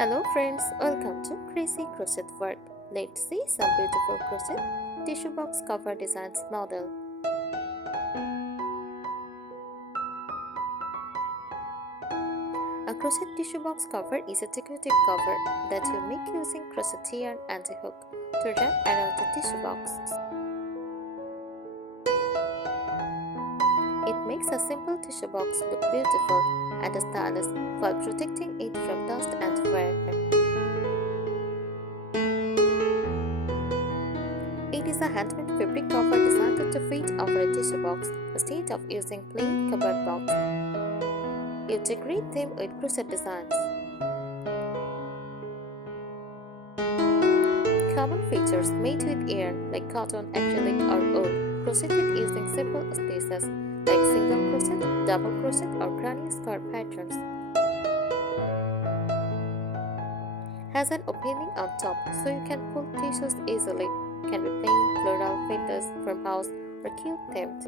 Hello friends, welcome to Crazy Crochet Work. Let's see some beautiful crochet tissue box cover designs model. A crochet tissue box cover is a decorative cover that you make using crochet yarn and a hook to wrap around the tissue box. It makes a simple tissue box look beautiful and stylish while protecting it from dust and wear. It is a handmade fabric cover designed to fit over a tissue box instead of using plain cupboard box. You decorate them with crochet designs. Common features made with yarn like cotton, acrylic or wool, crocheted using simple stitches like single crochet, double crochet or granny square patterns. Has an opening on top so you can pull tissues easily. Can be plain, floral, feathers, farmhouse or cute themed.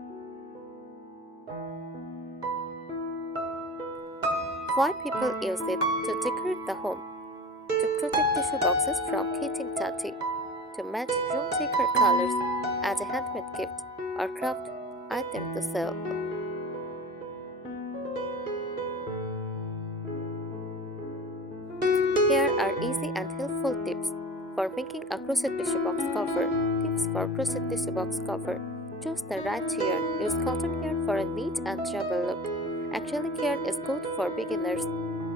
Why people use it to decorate the home, to protect tissue boxes from getting dirty, to match room decor colors, as a handmade gift or craft item to sell. Here are easy and helpful tips for making a crochet tissue box cover. Tips for crochet tissue box cover. Choose the right yarn. Use cotton yarn for a neat and durable look. Acrylic yarn is good for beginners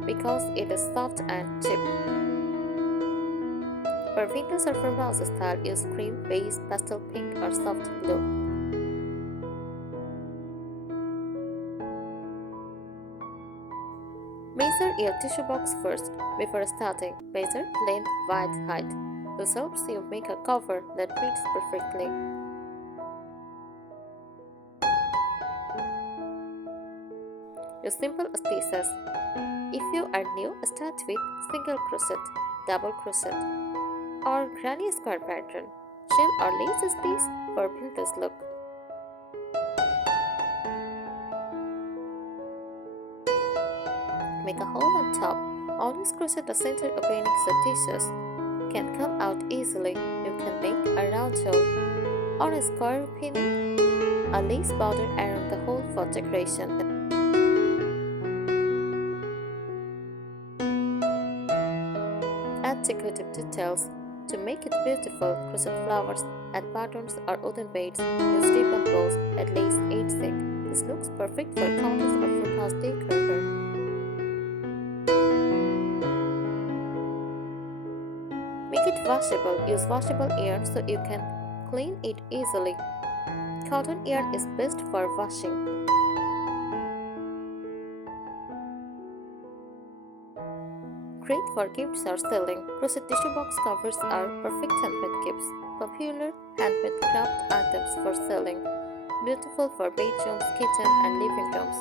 because it is soft and cheap. For vintage or farmhouse style, use cream, beige, pastel pink or soft blue. Measure your tissue box first before starting. Measure length, width, height. This helps you make a cover that fits perfectly. Use simple stitches. If you are new, start with single crochet, double crochet, or granny square pattern. Shell or lace stitch for vintage look. Make a hole on top. Always crochet the center opening so tissues can come out easily. You can make a round hole or a square opening, a lace border around the hole for decoration. Add decorative details to make it beautiful. Crochet flowers, add patterns or wooden beads. Use ribbon bows, add lace edging. This looks perfect for counters or farmhouse decor. Make it washable. Use washable yarn so you can clean it easily. Cotton yarn is best for washing. Great for gifts or selling. Crochet tissue box covers are perfect handmade gifts. Popular handmade craft items for selling. Beautiful for bedrooms, kitchen and living rooms.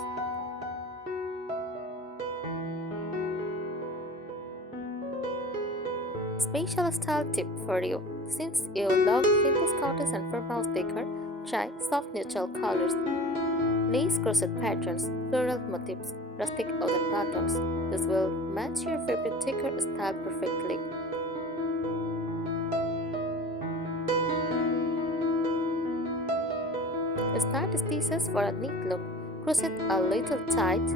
Special style tip for you. Since you love vintage counters and farmhouse decor, try soft neutral colors, lace crochet patterns, floral motifs, rustic wooden patterns. This will match your favorite decor style perfectly. Start stitches for a neat look. Crochet a little tight,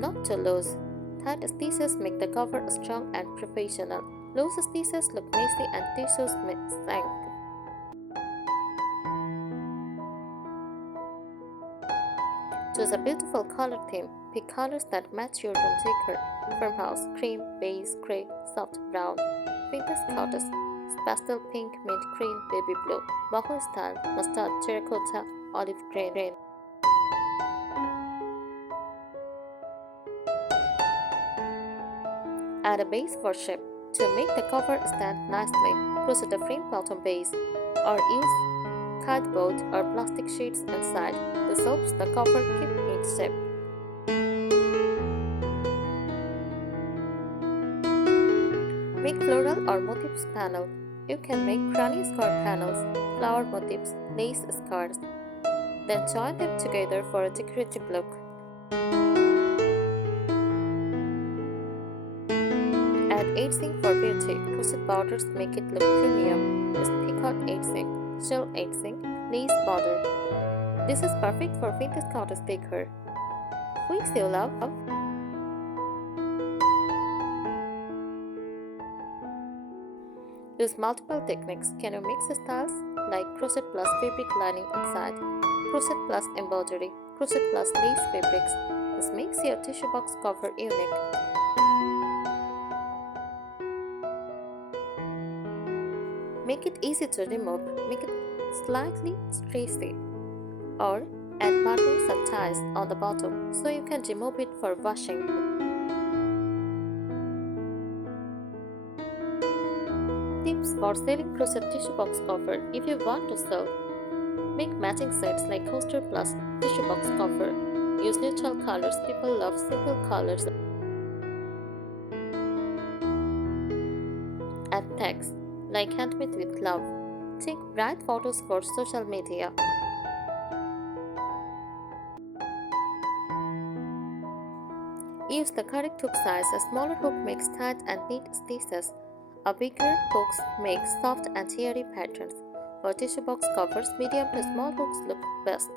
not too loose. Tight stitches make the cover strong and professional. Loose stitches look messy and tissues may sink. Choose a beautiful color theme. Pick colors that match your room decor. Farmhouse, cream, beige, gray, soft brown. Vintage counters, pastel pink, mint green, baby blue. Boho style, mustard, terracotta, olive green. Add a base for shape. To make the cover stand nicely, crochet a frame bottom base or use cardboard or plastic sheets inside. This helps the cover keep its shape. Make floral or motifs panel. You can make granny square panels, flower motifs, lace scarves. Then join them together for a decorative look. Add 8-zinc for beauty. Crochet borders make it look premium. Use peacock 8-zinc, shell 8-zinc, lace border. This is perfect for vintage cottage decor. Weeks you love. Use multiple techniques. Can you mix styles like crochet plus fabric lining inside, crochet plus embroidery, crochet plus lace fabrics. This makes your tissue box cover unique. Make it easy to remove. Make it slightly stretchy. Or add buttons and ties on the bottom so you can remove it for washing. Tips for selling crochet tissue box cover. If you want to sell, make matching sets like coaster plus tissue box cover. Use neutral colors. People love simple colors. Add tags like handmade with love. Take bright photos for social media. Use the correct hook size. A smaller hook makes tight and neat stitches. A bigger hooks make soft and airy patterns. For tissue box covers, medium to small hooks look best.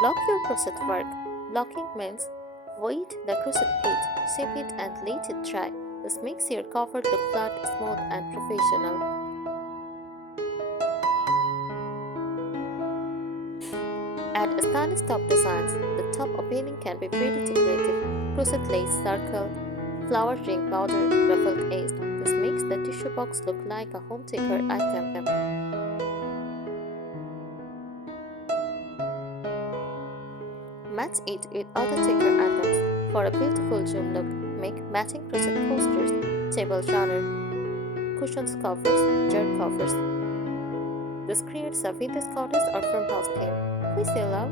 Block your crochet work. Blocking means weight the crochet page, shape it and let it dry. This makes your cover look flat, smooth and professional. Add stylish top designs. The top opening can be very decorative. Crochet lace circle, flower ring border, ruffled edge. This makes the tissue box look like a home decor item. Match it with other decor items. For a beautiful June look, make matching crochet coasters, table runner, cushions covers, jar covers. This creates a vintage cottage or farmhouse theme. Please say love.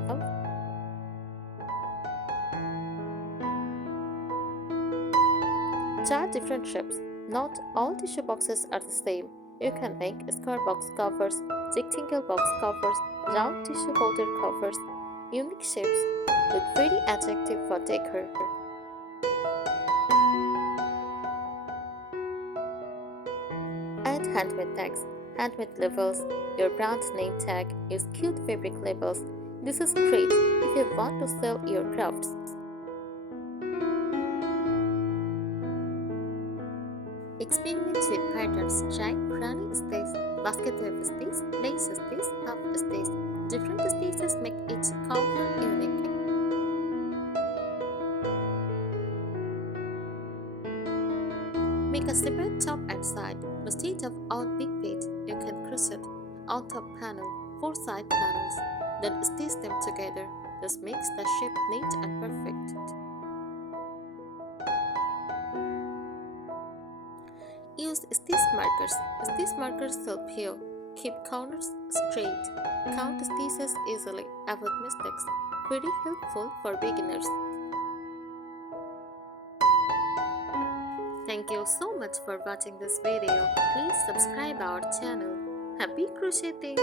Try different shapes. Not all tissue boxes are the same. You can make square box covers, rectangle box covers, round tissue holder covers. Unique shapes look very attractive for decor. Add handmade tags, handmade labels, your brand name tag. Use cute fabric labels. This is great if you want to sell your crafts. Experiment with patterns. Try granny stitch, basket weave stitch, lace stitch, puff stitch. Different stitches make each cover unique. Make a separate top and side. Instead of on big page, you can crochet on top panel, 4 side panels, then stitch them together. This makes the shape neat and perfect. Use stitch markers. Stitch markers help you keep corners straight. Count stitches easily. Avoid mistakes. Very helpful for beginners. Thank you so much for watching this video. Please subscribe our channel. Happy crocheting!